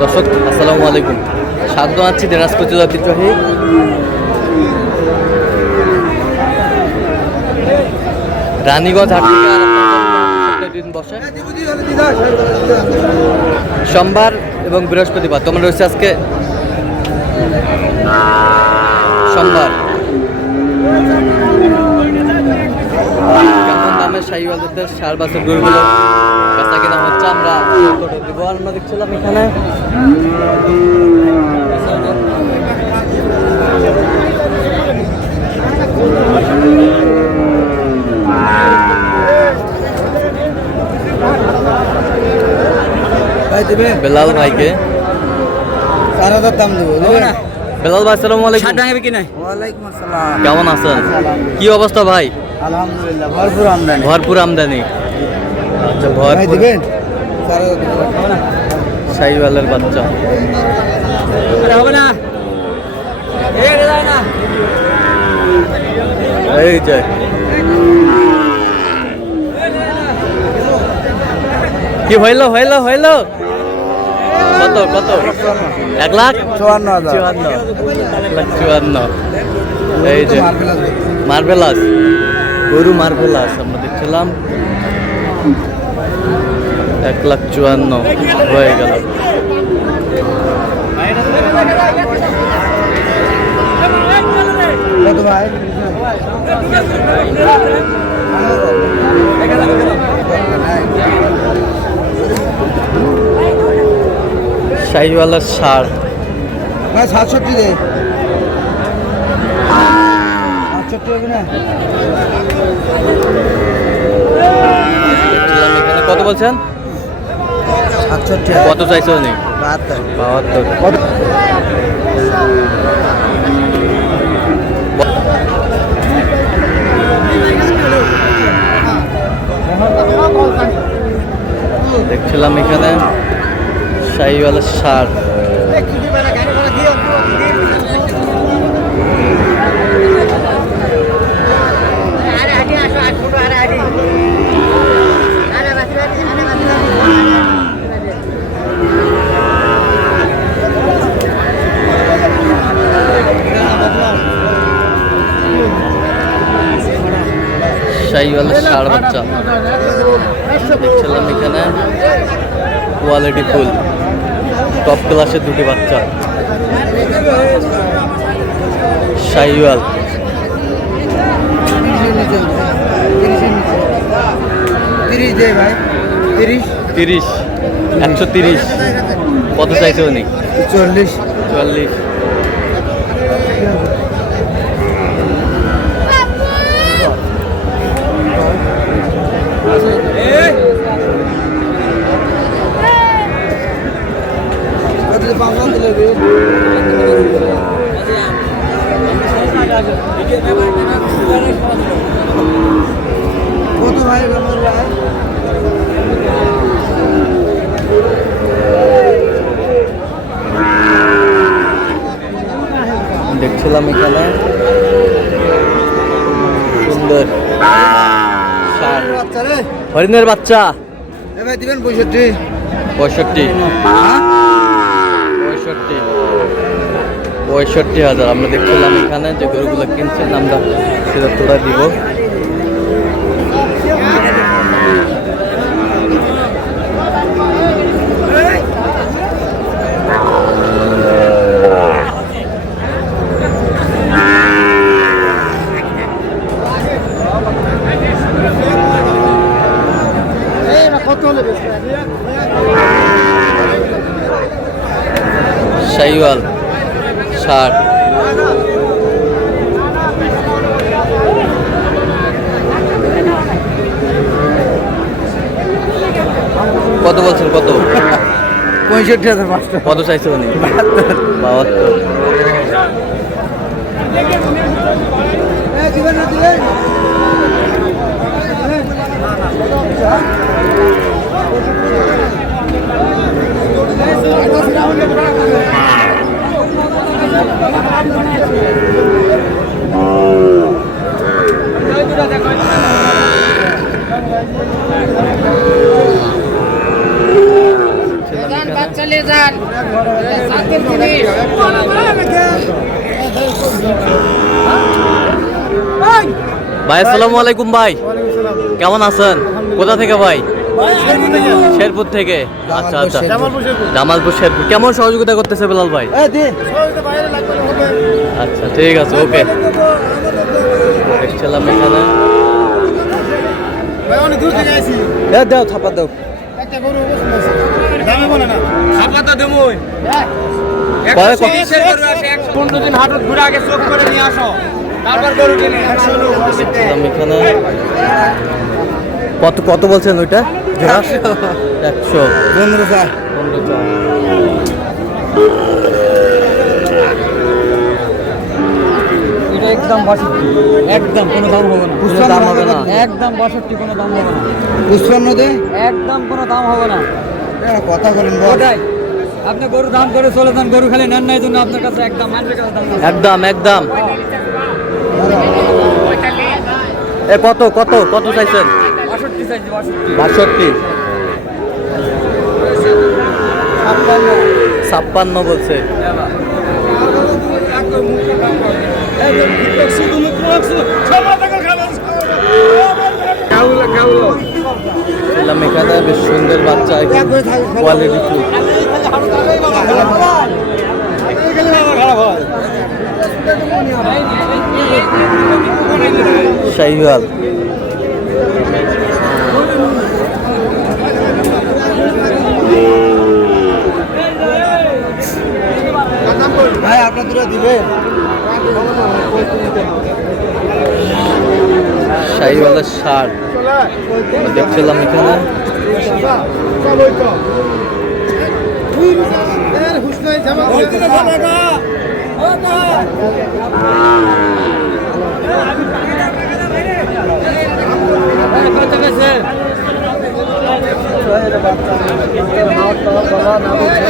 দর্শক আসসালামু আলাইকুম, স্বাগত আছি দিনাজপুর জেলা ঐতিহ্যবাহী রানীগঞ্জ হাট থেকে দিন বসে সোমবার এবং বৃহস্পতিবার। তোমরা রয়েছে আজকে সোমবার। কেমন দামের শাহিওয়ালদের সার বাছুর গরুগুলো কাছা কিনা হচ্ছে আমরা দিব। আমরা দেখছিলাম এখানে বেলাল ভাইকে 4,000 দাম দেবো। বেলাল ভাই আসসালামু আলাইকুম। ওয়ালাইকুম আসসালাম। কেমন আছেন? কি অবস্থা ভাই? আলহামদুলিল্লাহ, ভরপুর আমদানি। ভরপুর আমদানি। আচ্ছা, ভাই ভরপুর দিবেন 4,000 শাহিওয়ালের বাচ্চা। হবে না, এই যে কি হইলো হইলো হইলো কত কত? 1,54,000। 1,54,000। এই যে মার্বেলাস গরু মার্বেলাস আমরা দেখছিলাম 1,54,000 হয়ে গেল। কত ভাই? শাহিওয়ালের সার না 67 দে। 67 হবে না? দেখছিলাম এখানে কত বলছেন? 67। কত চাইছো নি? 72। 72। দেখছিলাম এখানে শাহিওয়ালের সার শাহিওয়ালের সার বাচ্চা দেখছিলাম এখানে কোয়ালিটি ফুল টপ ক্লাসের দুটি বাচ্চা শাহিওয়াল। 30 দে ভাই। 30 130। কত চাইছে উনি? 40। 44। কত ভাই? ভাই দেখছিলাম এখানে সুন্দর সার হরিণের বাচ্চা। ভাই দিবেন 65। 65,000 আমরা দেখছিলাম এখানে যে গরুগুলো কিনছেন আমরা সেটা তোরা দিব। শাহিওয়াল সার কত বলছেন? কত? 65,500। কত চাইছে উনি? 72। দিবেন না দিবেন? ভাই আসসালামু আলাইকুম ভাই, কেমন আছেন? কোথা থেকে ভাই? শেরপুর থেকে। আচ্ছা আচ্ছা, জামালপুর শেরপুর। কেমন সহযোগিতা করতেছে বেলাল ভাই? আচ্ছা ঠিক আছে, ওকে। দেখছিলাম এখানে। দাও থাপা দাও। কত কত বলছেন ওইটা? 100। একদম 62, একদম কোনো দাম হবে না, কোনো দাম হবে না। একদম 62, কোনো দাম হবে না, 55 দে একদম কোনো দাম হবে না। কথা বলেন বল। ওটাই আপনি গরু দাম করে চলে যান, গরু খালি নেন নাই জন্য আপনার কাছে একদম মানুষের কাছে দাম আছে। একদম একদম। এ কত কত কত চাইছেন? 62 চাইছি, 62। 62। 56 বলছে। এখানে বেশ সুন্দর বাচ্চা, কোয়ালিটি ফুল। শাহিওয়াল। ভাই আপনার দুটো দিবে। শাহিওয়ালের ষাট দেখছিলাম এখানে।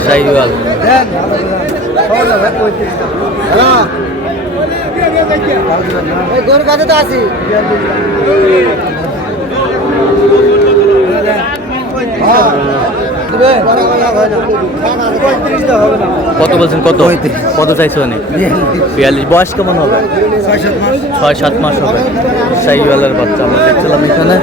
শাহিওয়াল গরু কাছে তো আছি। কত বলছেন? কত কত চাইছো? 42। বয়স কেমন হবে? 6-7 মাস হবে। শাহিওয়ালের বাচ্চা আমরা দেখছিলাম এখানে।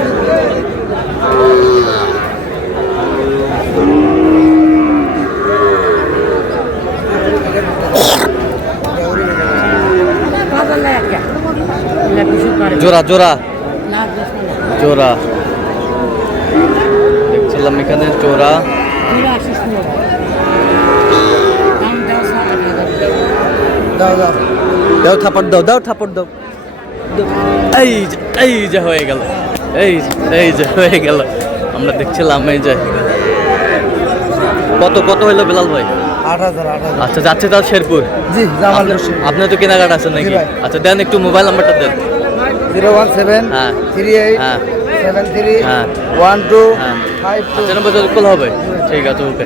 জোড়া জোড়া জোড়া দেখছিলাম এখানে, জোড়া। দাও থাপড় দাও, দাও থাপড় দাও। এই যে হয়ে গেল, এই যে হয়ে গেল। আমরা দেখছিলাম এই যে। কত কত হইলো বেলাল ভাই? 8000। আচ্ছা, যাচ্ছে তাও শেরপুর। জি, জামালপুর। আপনার তো কেনাকাটা আছেন নাকি? আচ্ছা দেন একটু মোবাইল নাম্বারটা দেন। 017 হ্যাঁ 38 হ্যাঁ 73 হ্যাঁ 12 হ্যাঁ। 52। আচ্ছা, নম্বর কল হবে। ঠিক আছে, ওকে।